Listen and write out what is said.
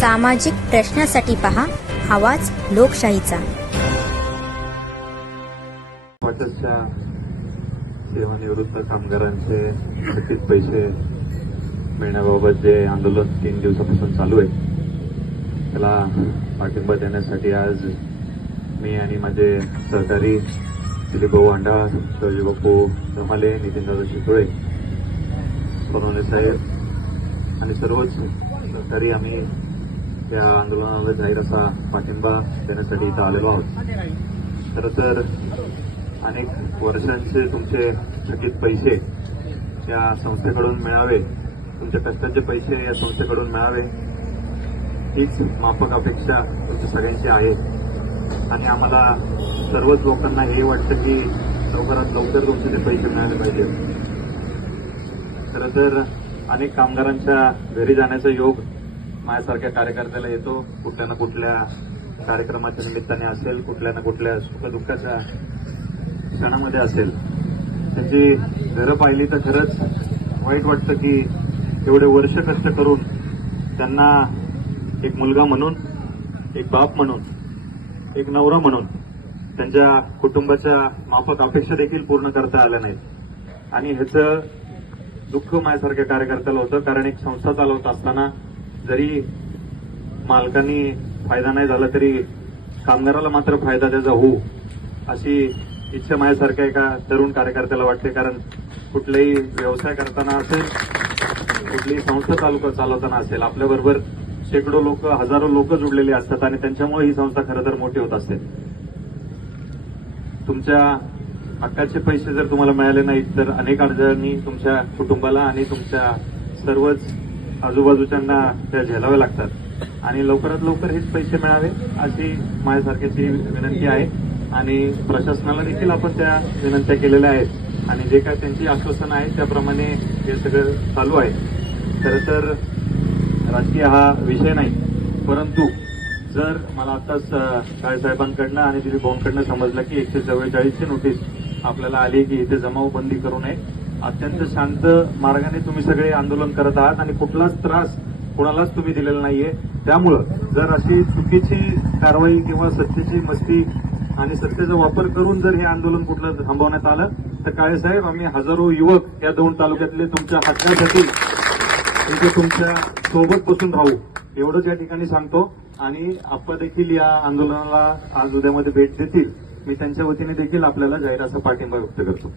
सामाजिक प्रश्नासाठी पहा आवाज लोकशाहीचा. वाटतच्या सेवानिवृत्त कामगारांचे थकीत पैसे मिळण्याबाबत जे आंदोलन तीन दिवसापासून चालू आहे त्याला पाठिंबा देण्यासाठी आज मी आणि माझे सहकारी दिलीप भाऊ अंडा शिवाजी बापू रमाले नितीनदादा शितोळे सोनवणे साहेब आणि सर्वच सहकारी आम्ही या आंदोलनाला जाहीर असा पाठिंबा देण्यासाठी इथं आलेलो आहोत. खरं तर अनेक वर्षांचे तुमचे थकीत पैसे या संस्थेकडून मिळावे तुमच्या कष्टाचे पैसे या संस्थेकडून मिळावे हीच माफक अपेक्षा तुमच्या सगळ्यांची आहे. आणि आम्हाला सर्वच लोकांना हे वाटतं की लवकरात लवकर तुमचे ते पैसे मिळाले पाहिजे. खरं तर अनेक कामगारांच्या घरी जाण्याचा योग माझ्यासारख्या कार्यकर्त्याला येतो कुठल्या ना कुठल्या कार्यक्रमाच्या निमित्ताने असेल कुठल्या ना कुठल्या सुखदुःखाच्या क्षणामध्ये असेल. त्यांची घरं पाहिली तर खरंच वाईट वाटतं की एवढे वर्ष कष्ट करून त्यांना एक मुलगा म्हणून एक बाप म्हणून एक नवरा म्हणून त्यांच्या कुटुंबाच्या माफक अपेक्षा देखील पूर्ण करता आल्या नाहीत. आणि ह्याचं दुःख माझ्यासारख्या कार्यकर्त्याला होतं कारण एक संस्था चालवत असताना जरी मालकांनी फायदा नाही झाला तरी कामगाराला मात्र फायदा त्याचा होऊ अशी इच्छा माझ्यासारख्या एका तरुण कार्यकर्त्याला वाटते. कारण कुठलाही व्यवसाय करताना असेल कुठलीही संस्था चालू चालवताना असेल आपल्याबरोबर शेकडो लोक हजारो लोक जुडलेले असतात आणि त्यांच्यामुळे ही संस्था खरं तर मोठी होत असते. तुमच्या हक्काचे पैसे जर तुम्हाला मिळाले नाहीत तर अनेक अडचणी तुमच्या कुटुंबाला आणि तुमच्या सर्वच आजूबाजूच्यांना त्या झेलाव्या लागतात. आणि लवकरात लवकर हेच पैसे मिळावे अशी माझ्यासारख्याची विनंती आहे. आणि प्रशासनाला देखील आपण त्या विनंत्या केलेल्या आहेत. आणि जे काय त्यांची आश्वासन आहे त्याप्रमाणे हे सगळं चालू आहे. खरं तर राजकीय हा विषय नाही. परंतु जर मला आताच काळेसाहेबांकडनं आणि दिलीप भाऊंकडनं समजलं की एकशे चव्वेचाळीसची नोटीस आपल्याला आली की इथे जमावबंदी करू नये अत्यंत शांत मार्गाने तुम्ही सगळे आंदोलन करत आहात आणि कुठलाच त्रास कोणालाच तुम्ही दिलेला नाहीये. त्यामुळं जर अशी चुकीची कारवाई किंवा सत्तेची मस्ती आणि सत्तेचा वापर करून जर हे आंदोलन कुठलं थांबवण्यात आलं तर काळेसाहेब आम्ही हजारो युवक या दोन तालुक्यातले तुमच्या हक्कासाठी इथे तुमच्यासोबत बसून राहू. एवढंच या ठिकाणी सांगतो. आणि आपण देखील या आंदोलनाला आज उद्यामध्ये भेट देतील. मी त्यांच्या वतीने देखील आपल्याला जाहीर असा पाठिंबा व्यक्त करतो.